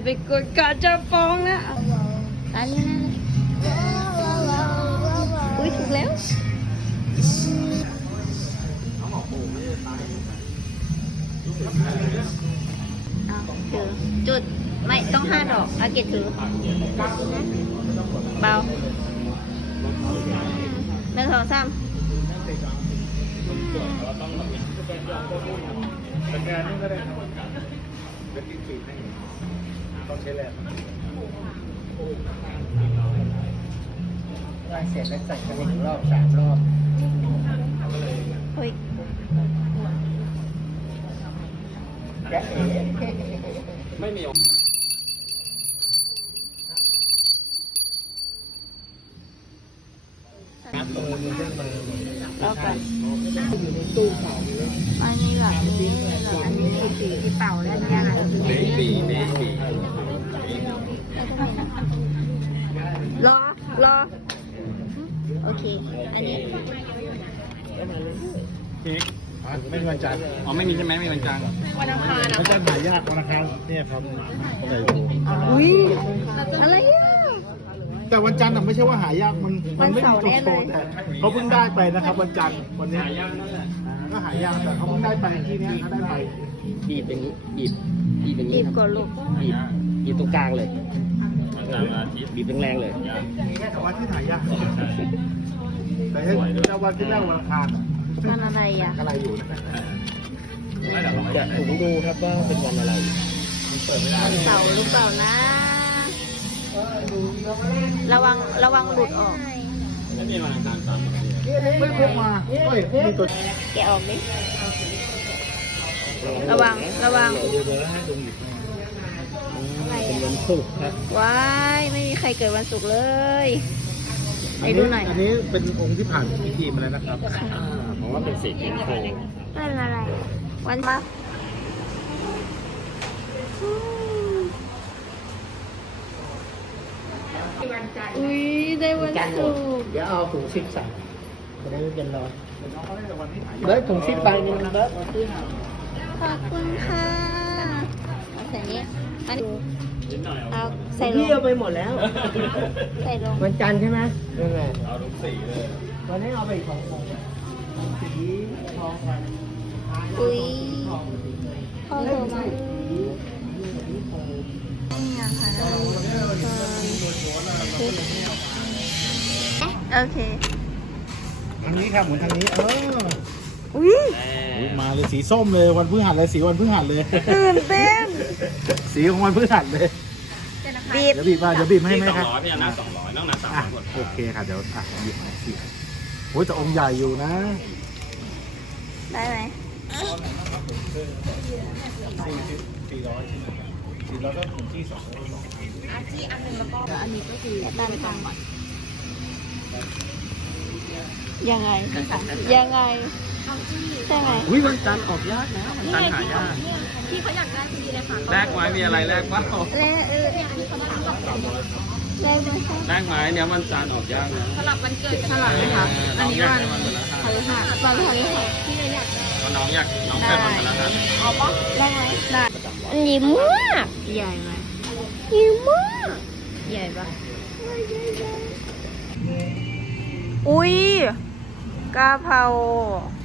ไปกดกาจะฟ้องนะอันนี้นะอุ้ยถูกแล้วถือจุดไม่ต้อง5 ดอกอาเกตถือเบา1 2 3 สแกนนี่ก็ได้ครับเป็นขีดให้ต้องใช้แรงได้เสร็จแล้วใส่กันอีกรอบ3 รอบเฮ้ยไม่มีครับตรงนี้เส้นมาแล้วกันอยู่ในตู้เผาเลยอันนี้แบบนี้อันนี้สีที่เป่าแล้วเนี่ยนะรอโอเคอันนี้ไม่มีวันจันทร์อ๋อไม่มีใช่ไหมไม่มีวันจันทร์วันอังคารนะวันจันทร์หายากวันอังคารเนี่ยครับอะไรดูอุ้ยอะไรอ่ะแต่วันจันทร์ไม่ใช่ว่าหายากมันไม่มีตัวโชว์แต่เขาเพิ่งได้ไปนะครับวันจันทร์วันนี้ก็หายากแต่เขาเพิ่งได้ไปที่นี้เขาได้ไปบีบอย่างนี้บีบอย่างจีนี้บก่อนลูกบีบตรงกลางเลยบีบแรงๆเลยมีแค่วันที่หายากแต่ถ้าวันที่แรกวันอังคารมันอะไรอ่ะอะไรอยู่จะผมดูครับว่าเป็นวันอะไรวันเสาร์หรือเปล่านะ ระวังหลุดออกไม่พกมาเฮ้ยมีตัวแกะออกดิระวังเป็นวันศุกร์ครับว้ายไม่มีใครเกิดวันศุกร์เลยไปดูหน่อยอันนี้เป็นองค์ที่ผ่านพิธีมาแล้วนะครับผมว่าเป็นสีเขียวโคเป็นอะไร วันมาอุ้ยได้วันศุกร์เดี๋ยวเอาถุงซิปใส่จะได้ไม่เป็นรอยเบิร์ดถุงซิปไปนึงเบิร์ดขอบคุณค่ะเอาใส่นี้อันนี้เอาใส่ลพี่งเอาไปหมดแล้วใส่ลงวันจันทร์ใช่ไหมนั่นแหละเอาทุกสีเลยวันนี้เอาไป2 องสีทองกันอุ้ยพ่อโทรมานี่อะค่ะโอเคทางนี้ครับหมุนทางนี้อุ้ยมาเลยสีส้มเลยวันพฤหัสเลยสีวันพฤหัสเลยตื่นเต้นสีของวันพฤหัสเลยบีบเดี๋ยวบีบมาเดี๋ยวบีบให้ไหมครับ 200พี่นะ200ต้องหนักอ่ะ 300คนโอเคค่ะเดี๋ยวหยิบมาสิโอ้ยแต่องค์ใหญ่อยู่นะได้ไหม 400ก็ถึงที่2 อันนี้ก็คือด้านข้างยังไงใช่ไหมอุ้ยวันจันทร์ออกยากนะวันจันทร์หายากพี่เขาอยากได้พอดีเลยค่ะแลกไว้มีอะไรแลกบ้างเนี่ยอันนี้เขาตั้งกับแรกมาใช่แลกไม้เนี่ยวันจันทร์ออกยากนะสลับวันเกิดสลับไหมคะอันนี้วันพฤหัสวันพฤหัสพี่เลยอยากได้น้องเกิดวันพฤหัสเอาปะได้ไหมได้อันนี้มากใหญ่ไหมใหญ่มากใหญ่ปะอุ้ยกะเพรา